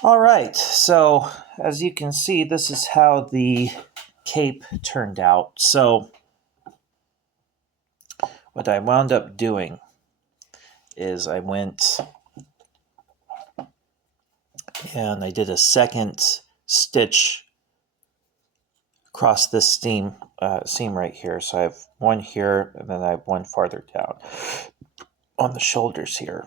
All right, so as you can see, this is how the cape turned out. So what I wound up doing is I went and I did a second stitch across this seam right here. So I have one here, and then I have one farther down on the shoulders here.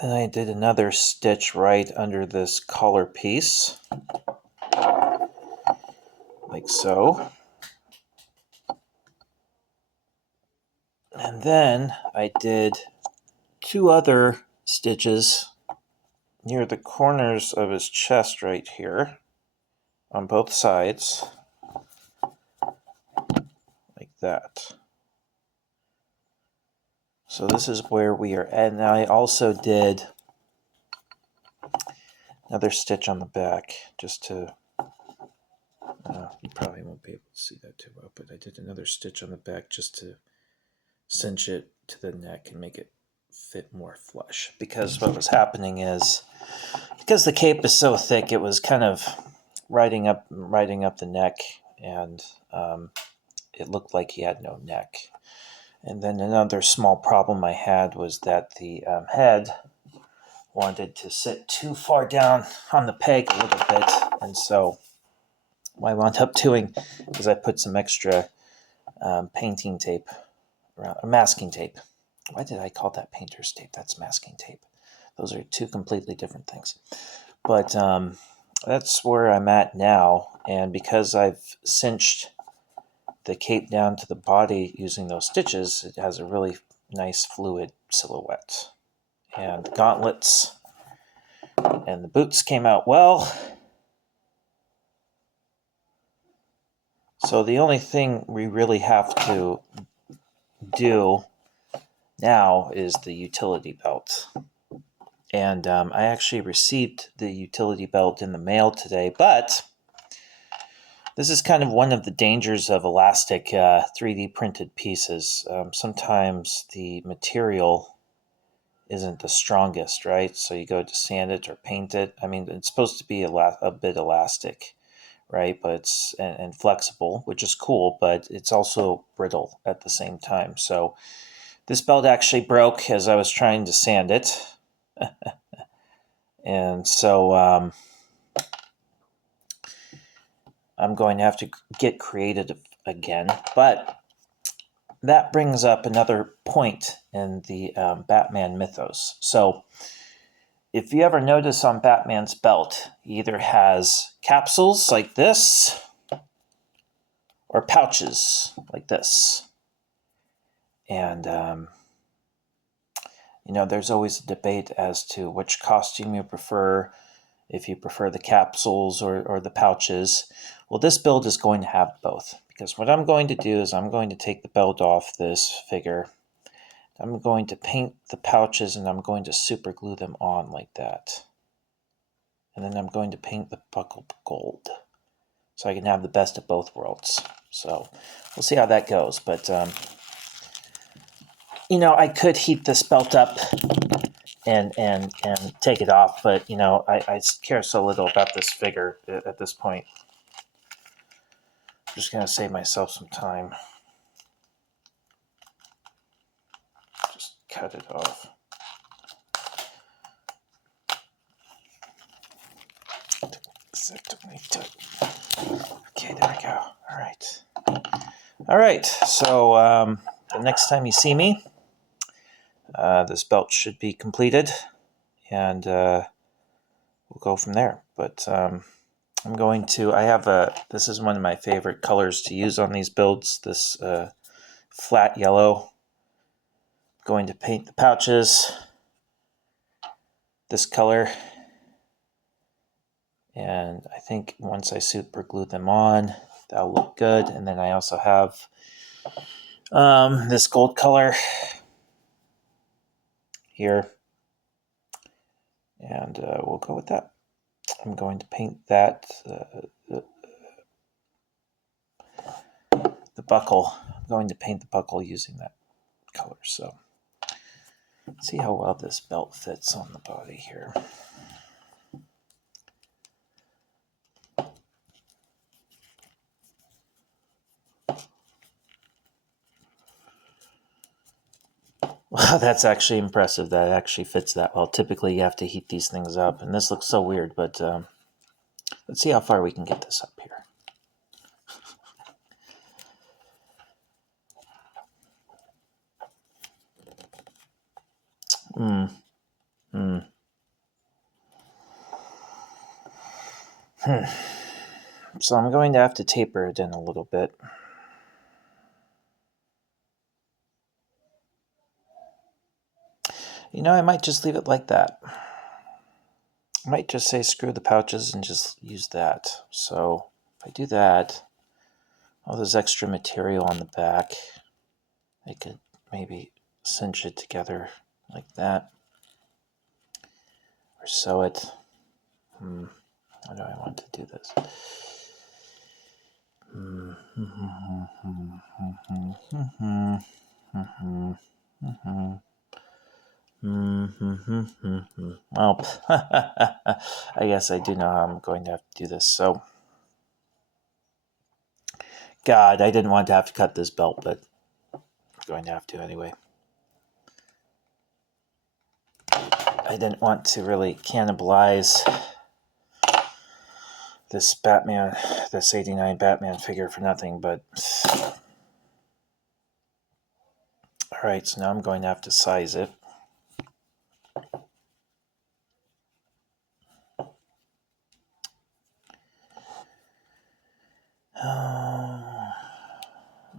Then I did another stitch right under this collar piece, like so. And then I did two other stitches near the corners of his chest right here on both sides, like that. So this is where we are at. And I also did another stitch on the back just to, you probably won't be able to see that too well, but I did another stitch on the back just to cinch it to the neck and make it fit more flush. Because what was happening is, because the cape is so thick, it was kind of riding up the neck, and it looked like he had no neck. And then another small problem I had was that the head wanted to sit too far down on the peg a little bit, and so what I wound up doing is I put some extra painting tape, masking tape. Why did I call that painter's tape? That's masking tape. Those are two completely different things. But that's where I'm at now, and because I've cinched the cape down to the body using those stitches, it has a really nice fluid silhouette. And the gauntlets and the boots came out well. So the only thing we really have to do now is the utility belt. And I actually received the utility belt in the mail today, but this is kind of one of the dangers of elastic 3D printed pieces. Sometimes the material isn't the strongest, right? So you go to sand it or paint it. I mean, it's supposed to be a bit elastic, right? But it's and flexible, which is cool, but it's also brittle at the same time. So this belt actually broke as I was trying to sand it. And so I'm going to have to get creative again. But that brings up another point in the Batman mythos. So if you ever notice on Batman's belt, he either has capsules like this or pouches like this. And, there's always a debate as to which costume you prefer, if you prefer the capsules or the pouches. Well, this build is going to have both, because what I'm going to do is I'm going to take the belt off this figure. I'm going to paint the pouches, and I'm going to super glue them on like that. And then I'm going to paint the buckle gold, so I can have the best of both worlds. So we'll see how that goes. But, I could heat this belt up and take it off, but, I care so little about this figure at this point. I'm just going to save myself some time. Just cut it off. Okay, there we go. All right. So the next time you see me, this belt should be completed, and we'll go from there. But I'm going to, this is one of my favorite colors to use on these builds, this flat yellow. I'm going to paint the pouches this color. And I think once I super glue them on, that'll look good. And then I also have this gold color here. And we'll go with that. I'm going to paint that, the buckle. I'm going to paint the buckle using that color. So see how well this belt fits on the body here. Wow, that's actually impressive. That actually fits that well. Typically, you have to heat these things up, and this looks so weird, but let's see how far we can get this up here. So I'm going to have to taper it in a little bit. You know, I might just leave it like that. I might just say screw the pouches and just use that. So if I do that, all this extra material on the back, I could maybe cinch it together like that. Or sew it. How do I want to do this? Well, I guess I do know how I'm going to have to do this. So, God, I didn't want to have to cut this belt, but I'm going to have to anyway. I didn't want to really cannibalize this Batman, this 89 Batman figure for nothing, but... Alright, so now I'm going to have to size it.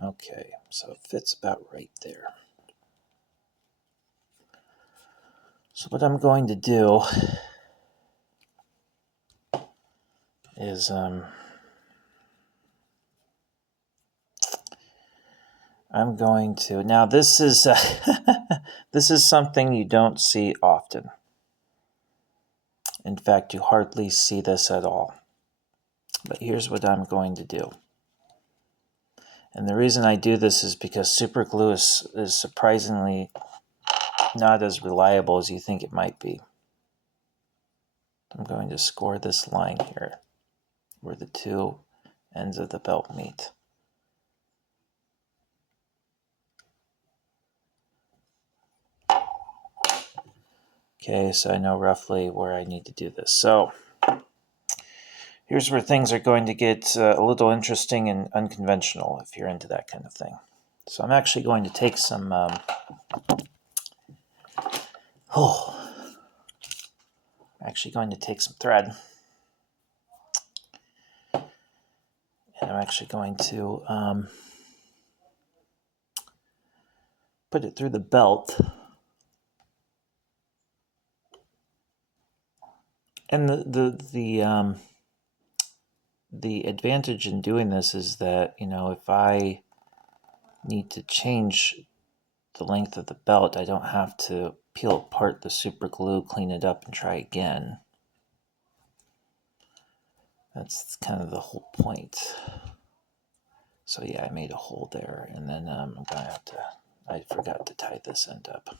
Okay, so it fits about right there. So what I'm going to do is I'm going to, now this is this is something you don't see often. In fact, you hardly see this at all. But here's what I'm going to do. And the reason I do this is because super glue is surprisingly not as reliable as you think it might be. I'm going to score this line here where the two ends of the belt meet. Okay, so I know roughly where I need to do this. So here's where things are going to get a little interesting and unconventional if you're into that kind of thing. So I'm actually going to take some thread. And I'm actually going to put it through the belt. And the advantage in doing this is that, you know, if I need to change the length of the belt, I don't have to peel apart the super glue, clean it up, and try again. That's kind of the whole point. So yeah, I made a hole there, and then I'm gonna have to, I forgot to tie this end up.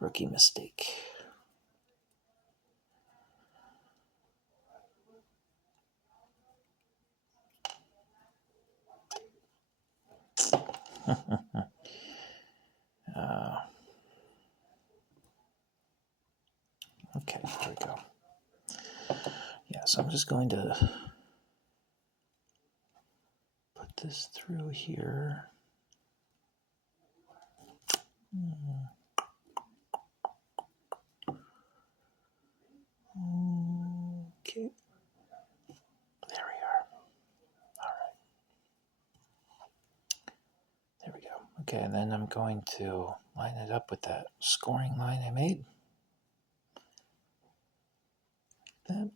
Rookie mistake. Okay, there we go. Yeah, so I'm just going to put this through here. Okay. There we are. All right. There we go. Okay, and then I'm going to line it up with that scoring line I made. That.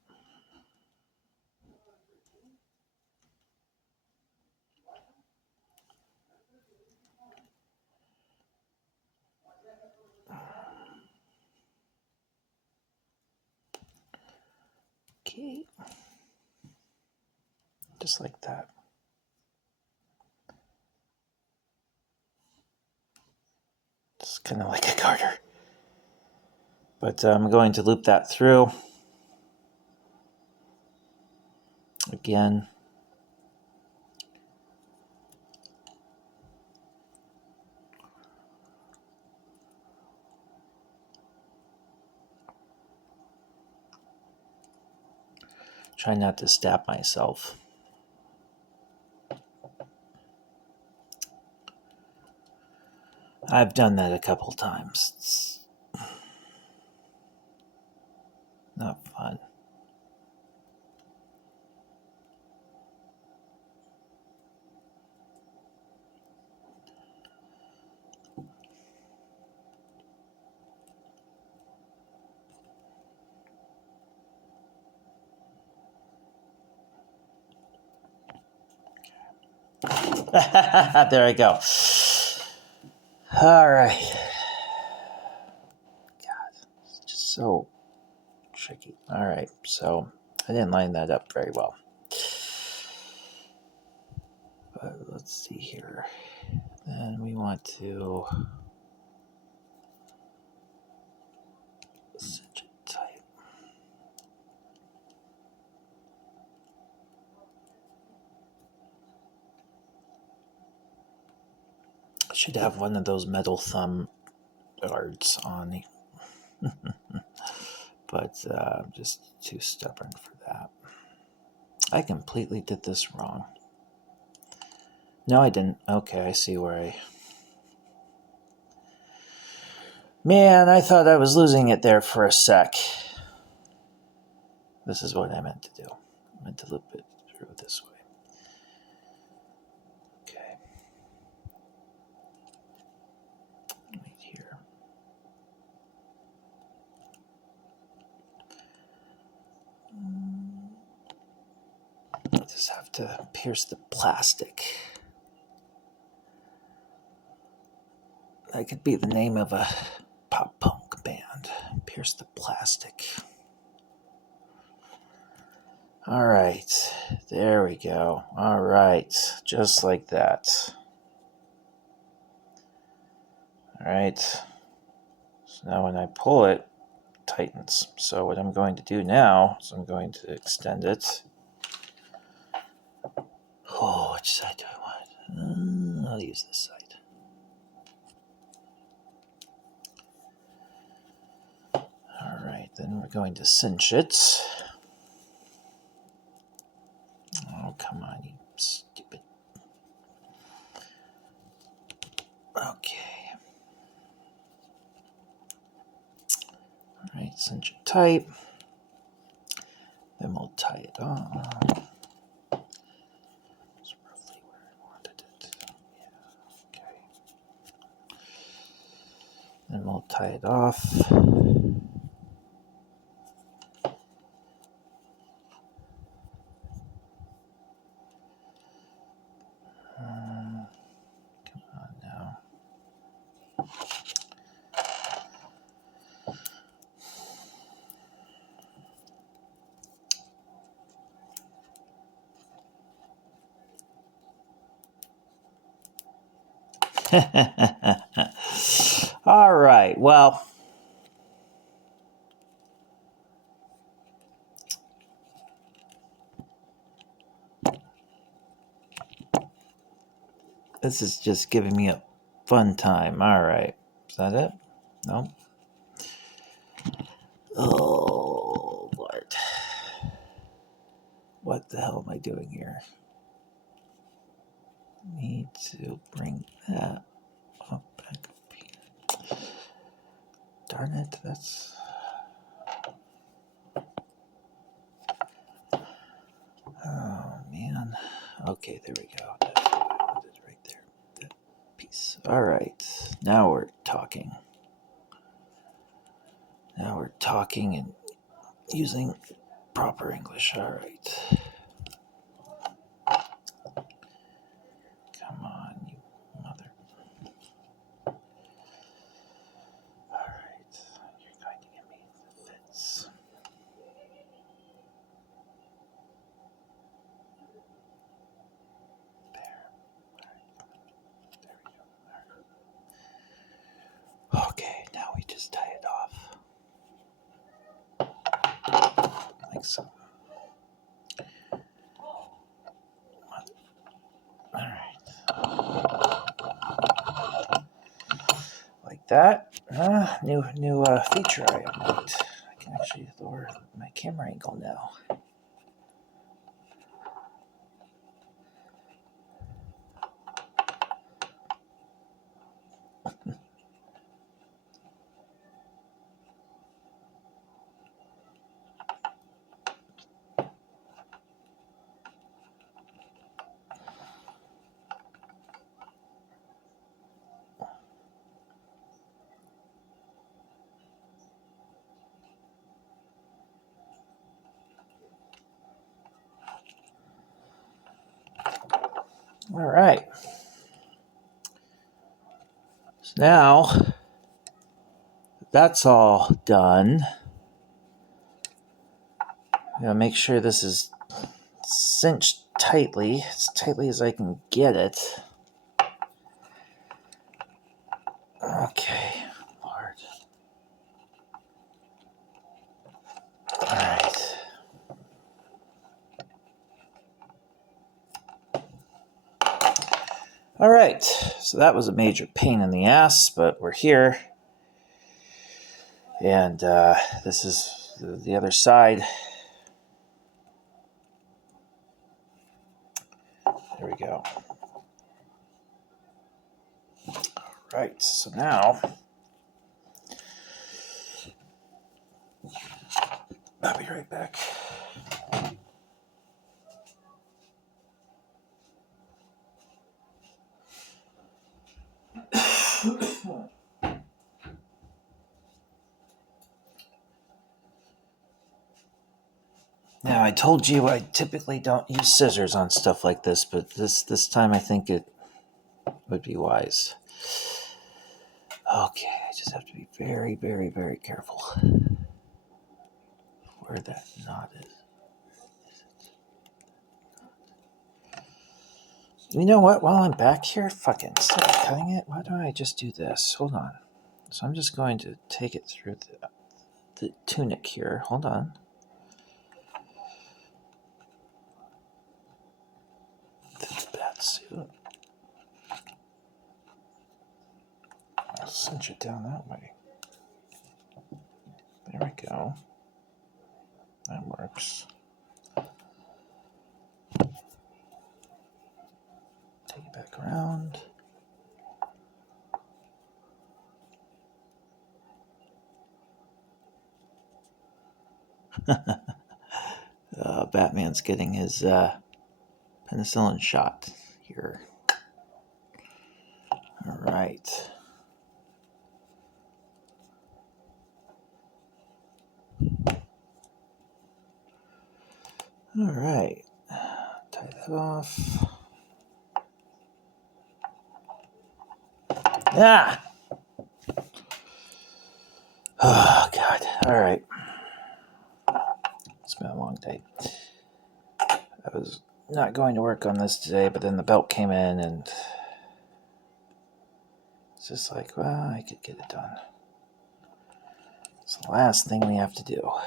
Okay. Just like that. It's kind of like a garter. But I'm going to loop that through. Again. Try not to stab myself. I've done that a couple times. It's not fun. There I go. All right. God, it's just so tricky. All right, so I didn't line that up very well. But let's see here. Then we want to cinch it tight. I should have one of those metal thumb guards on, but I'm just too stubborn for that. I completely did this wrong. No, I didn't. Okay, I see where I... Man, I thought I was losing it there for a sec. This is what I meant to do. I meant to loop it through this way. Okay. Right here. I just have to pierce the plastic. That could be the name of a pop punk band. Pierce the plastic. All right, there we go. All right, just like that. All right, so now when I pull it, it tightens. So what I'm going to do now is I'm going to extend it. Oh, which side do I want? I'll use this side. All right, then we're going to cinch it. Oh, come on, you stupid. Okay. All right, cinch it tight. Then we'll tie it on. That's roughly where I wanted it. Yeah, okay. Then we'll tie it off. Come on now. All right, well, this is just giving me a fun time. All right, is that it? No. Oh, Lord. What the hell am I doing here? Need to bring that up back up here. Darn it, that's... Oh, man. Okay, there we go. That's what I wanted right there. That piece. All right, now we're talking. Now we're talking and using proper English. All right. Come on, you mother. All right. You're going to give me the fits. There. All right. There we go. All right. Okay, now we just tie it off. Like so. Like that. New feature I unlocked. I can actually lower my camera angle now. All right. So now that's all done. I'm going to make sure this is cinched tightly, as tightly as I can get it. Okay, Lord. All right. All right, so that was a major pain in the ass, but we're here. And this is the other side. There we go. All right, so now I'll be right back. Now, I told you I typically don't use scissors on stuff like this, but this time I think it would be wise. Okay, I just have to be very, very, very careful where that knot is. You know what? While I'm back here, fucking instead of cutting it, why don't I just do this? Hold on. So I'm just going to take it through the tunic here. Hold on. The bat suit. I'll cinch it down that way. There we go. That works. Take it back around. Batman's getting his penicillin shot here. All right. All right. Tie that off. Ah! Oh, God. All right. It's been a long day. I was not going to work on this today, but then the belt came in, and it's just like, well, I could get it done. It's the last thing we have to do. All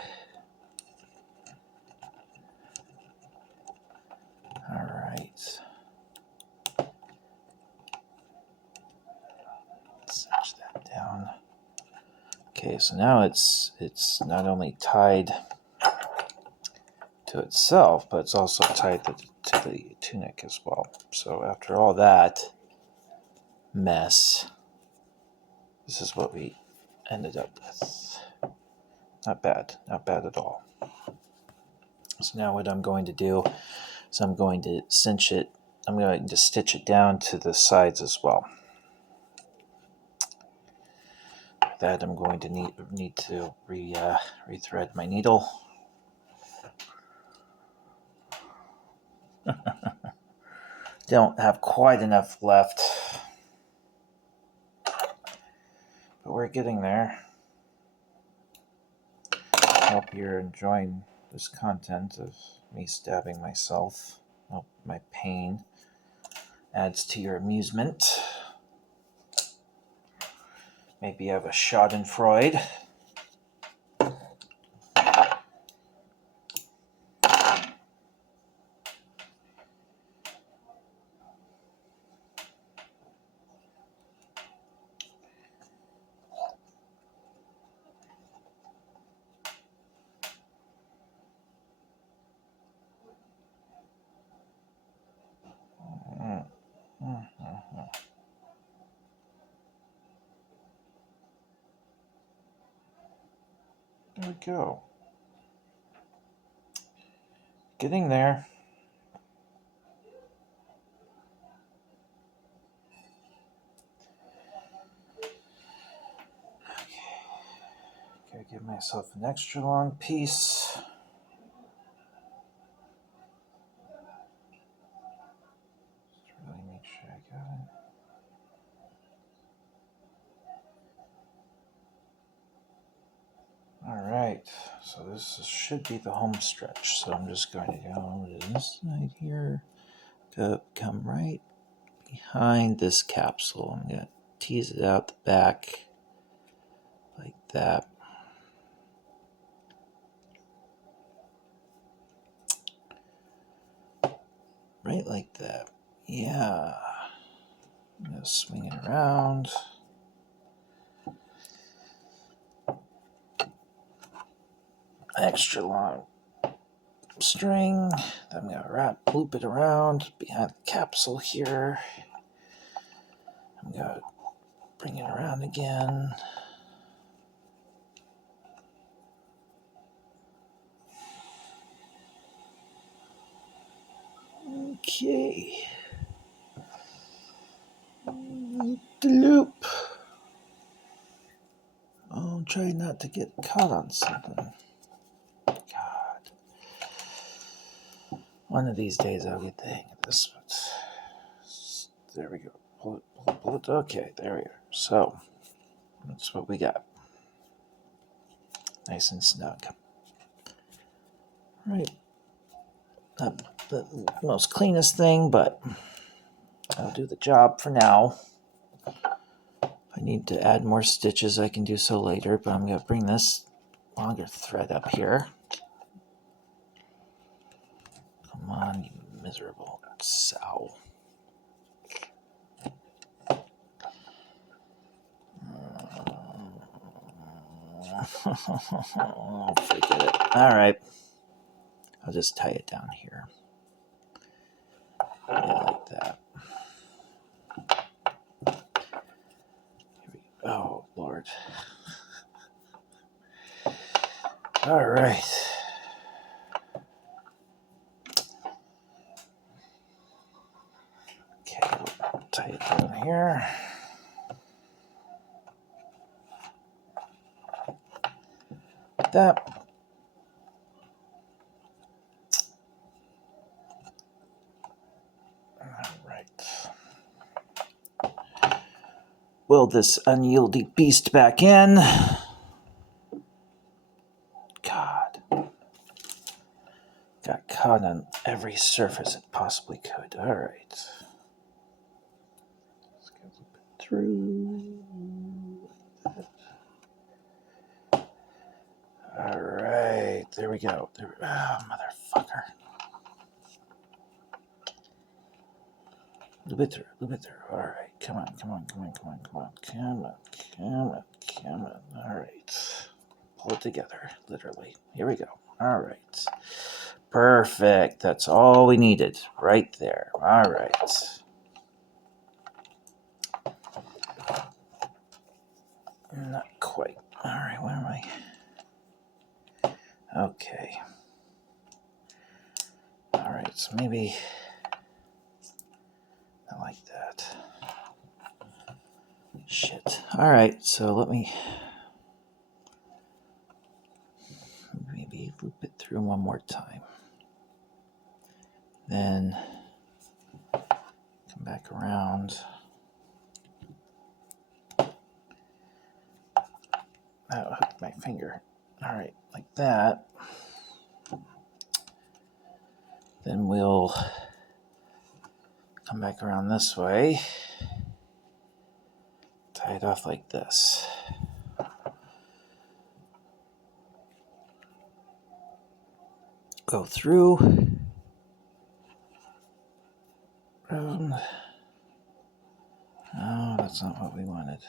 right. Cinch that down. Okay, so now it's not only tied to itself, but it's also tied to the tunic as well. So after all that mess, this is what we ended up with. Not bad at all. So now what I'm going to do is I'm going to cinch it. I'm going to stitch it down to the sides as well. That I'm going to need to rethread my needle. Don't have quite enough left, but we're getting there. I hope you're enjoying this content of me stabbing myself. Hope my pain adds to your amusement. Maybe you have a Schadenfreude. There we go. Getting there. Okay, give myself an extra long piece. Just really All right, so this should be the home stretch. So I'm just going to go to this side here, to come right behind this capsule. I'm going to tease it out the back like that. Right like that. Yeah. I'm going to swing it around. Extra long string. Then I'm going to loop it around behind the capsule here. I'm going to bring it around again. Okay. Loop. Oh, try not to get caught on something. God. One of these days I'll get the hang of this. There we go. Pull it, pull it, pull it. Okay, there we go. So, that's what we got. Nice and snug. Right. Not the most cleanest thing, but I'll do the job for now. If I need to add more stitches, I can do so later, but I'm going to bring this longer thread up here. Come on, you miserable sow. Forget it. All right. I'll just tie it down here. Yeah, like that. Oh, Lord. All right. Okay, we'll tie it down here. Like that. All right. Weld this unyieldy beast back in. God. Got caught on every surface it possibly could. All right. Let's go through. All right. There we go. Oh, motherfucker. Loop it through. All right. Come on. All right. Pull it together, literally. Here we go. All right. Perfect. That's all we needed right there. All right. Not quite. All right, where am I? Okay. All right, so maybe I like that. Shit. All right, so let me maybe loop it through one more time. Then come back around. Oh, hooked my finger. All right, like that. Then we'll come back around this way. Tie it off like this. Go through. Around. No, that's not what we wanted.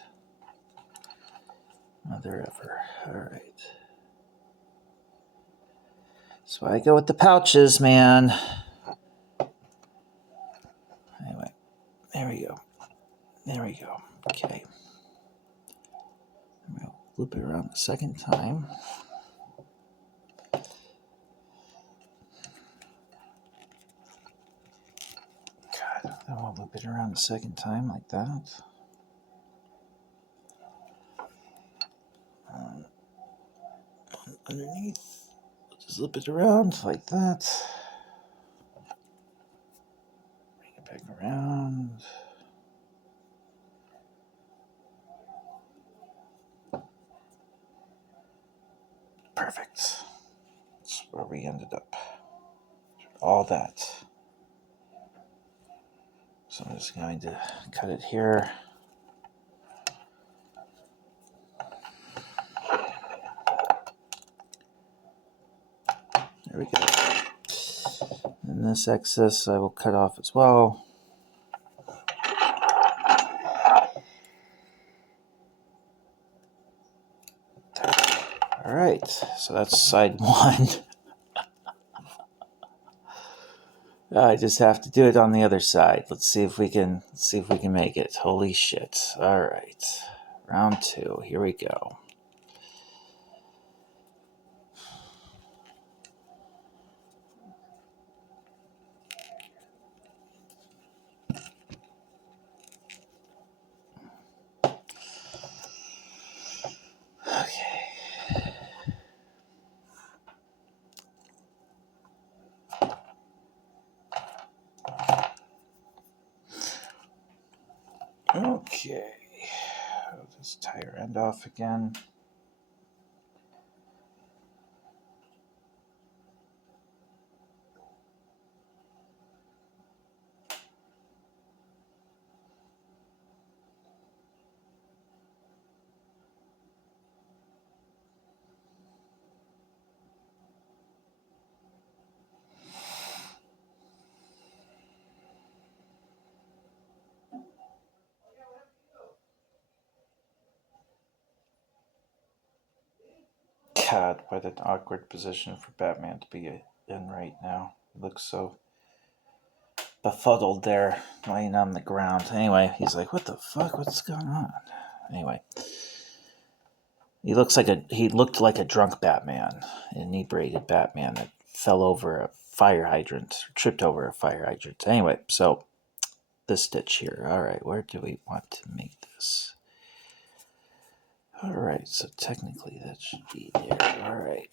Mother ever. All right. So I go with the pouches, man. Anyway, there we go. Okay. We'll loop it around the second time. God, then we'll loop it around the second time like that. Underneath, just loop it around like that. Bring it back around. where we ended up. All that. So I'm just going to cut it here. There we go. And this excess I will cut off as well. All right, so that's side one. I just have to do it on the other side. Let's see if we can make it. Holy shit. All right. Round two. Here we go. Okay. I'll just tie your end off again. God, what an awkward position for Batman to be in right now. He looks so befuddled there, laying on the ground. Anyway, he's like, what the fuck? What's going on? Anyway. He looked like a drunk Batman, an inebriated Batman that fell over a fire hydrant, tripped over a fire hydrant. Anyway, so this stitch here. All right, where do we want to make this? All right, so technically that should be there. All right.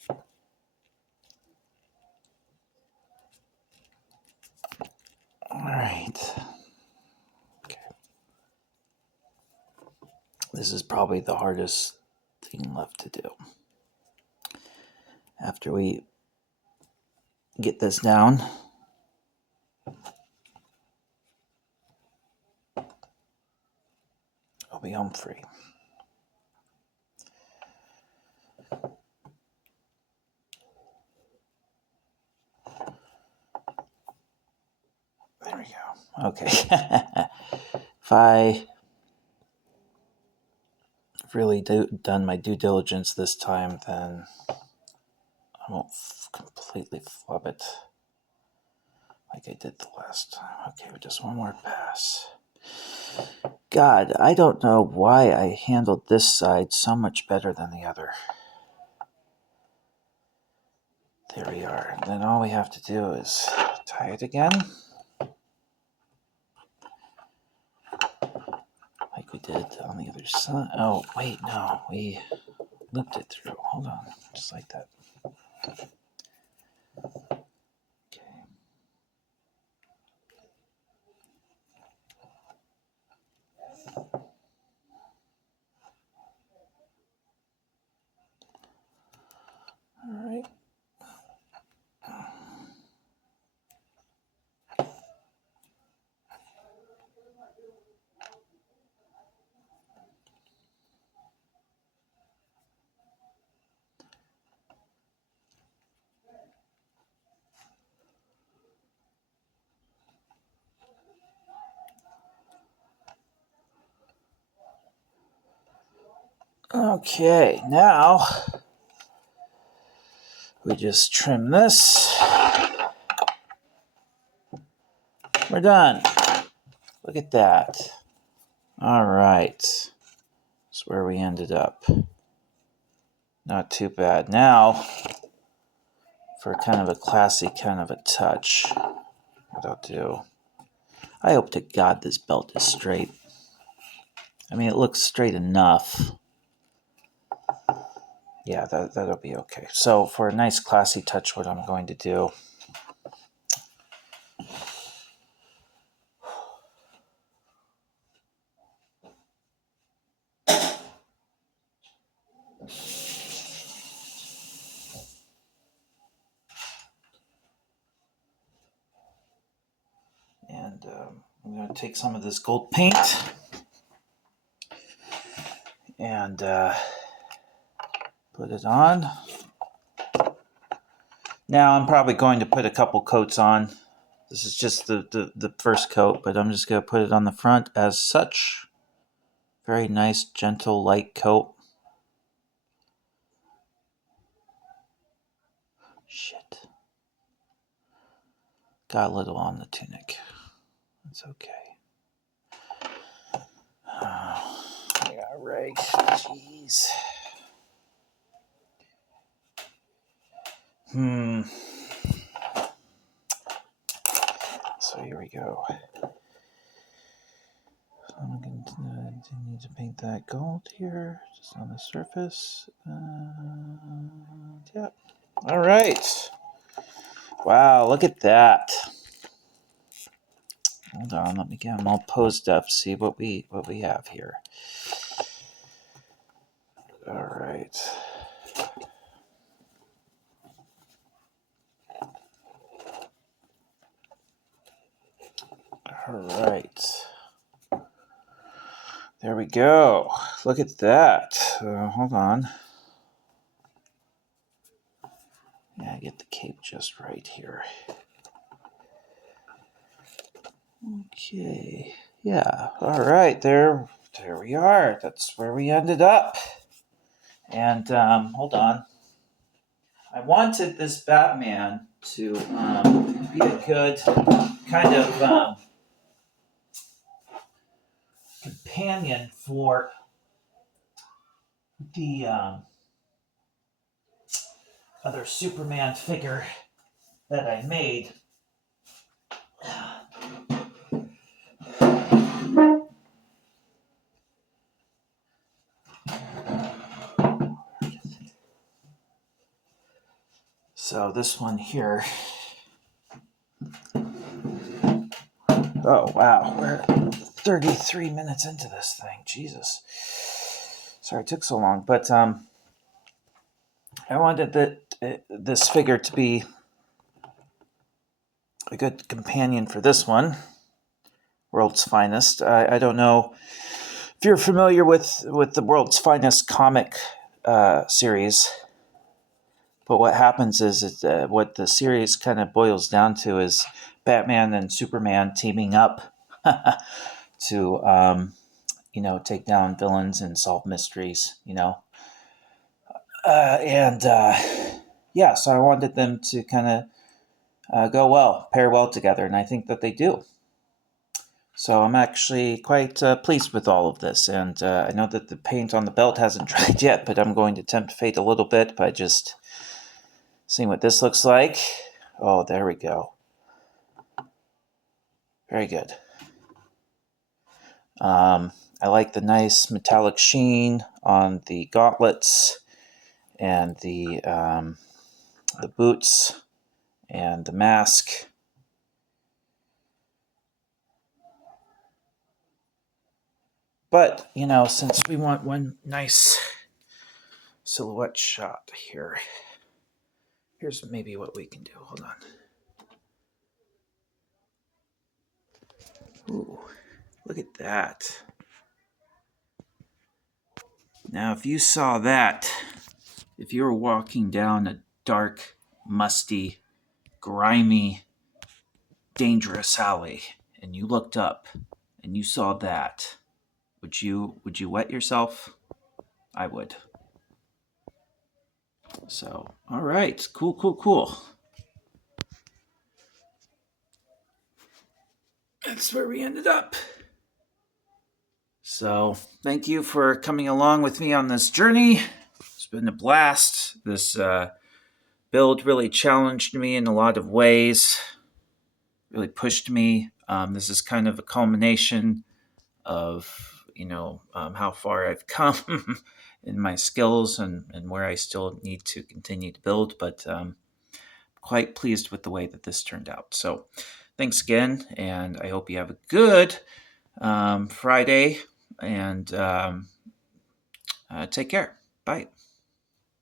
All right. Okay. This is probably the hardest thing left to do. After we get this down, I'll be home free. There we go. Okay. If I really done my due diligence this time, then I won't completely flub it like I did the last time. Okay, just one more pass. God, I don't know why I handled this side so much better than the other. There we are. And then all we have to do is tie it again. Like we did on the other side. Oh, wait, no. We looped it through. Hold on. Just like that. Okay. All right. Okay, now we just trim this. We're done. Look at that. All right. That's where we ended up. Not too bad. Now, for kind of a classy kind of a touch, what I'll do, I hope to God this belt is straight. I mean, it looks straight enough. Yeah, that'll be okay. So for a nice classy touch, what I'm going to do, going to take some of this gold paint and put it on. Now I'm probably going to put a couple coats on. This is just the first coat, but I'm just going to put it on the front as such. Very nice, gentle, light coat. Shit. Got a little on the tunic. That's okay. Yeah, right. Jeez. So here we go. So I'm going to continue to paint that gold here, just on the surface. Yeah. All right. Wow, look at that. Hold on, let me get them all posed up. See what we have here. All right. All right. There we go. Look at that. Hold on. Yeah, get the cape just right here. Okay. Yeah. All right. There we are. That's where we ended up. And hold on. I wanted this Batman to be a good kind of companion for the other Superman figure that I made. So this one here. Oh wow, we're 33 minutes into this thing. Jesus. Sorry it took so long, but I wanted this figure to be a good companion for this one, World's Finest. I don't know if you're familiar with the World's Finest comic series, but what happens is what the series kind of boils down to is Batman and Superman teaming up to take down villains and solve mysteries, so I wanted them to kind of pair well together, and I think that they do. So I'm actually quite pleased with all of this, and I know that the paint on the belt hasn't dried yet, but I'm going to tempt fate a little bit by just seeing what this looks like. Oh, there we go. Very good. I like the nice metallic sheen on the gauntlets and the boots and the mask. But, since we want one nice silhouette shot here, here's maybe what we can do. Hold on. Ooh, look at that. Now, if you saw that, if you were walking down a dark, musty, grimy, dangerous alley, and you looked up and you saw that, would you wet yourself? I would. So, all right, cool. That's where we ended up. So, thank you for coming along with me on this journey. It's been a blast. This build really challenged me in a lot of ways, really pushed me. This is kind of a culmination of, how far I've come in my skills and where I still need to continue to build, but quite pleased with the way that this turned out. So thanks again, and I hope you have a good Friday, and take care. Bye.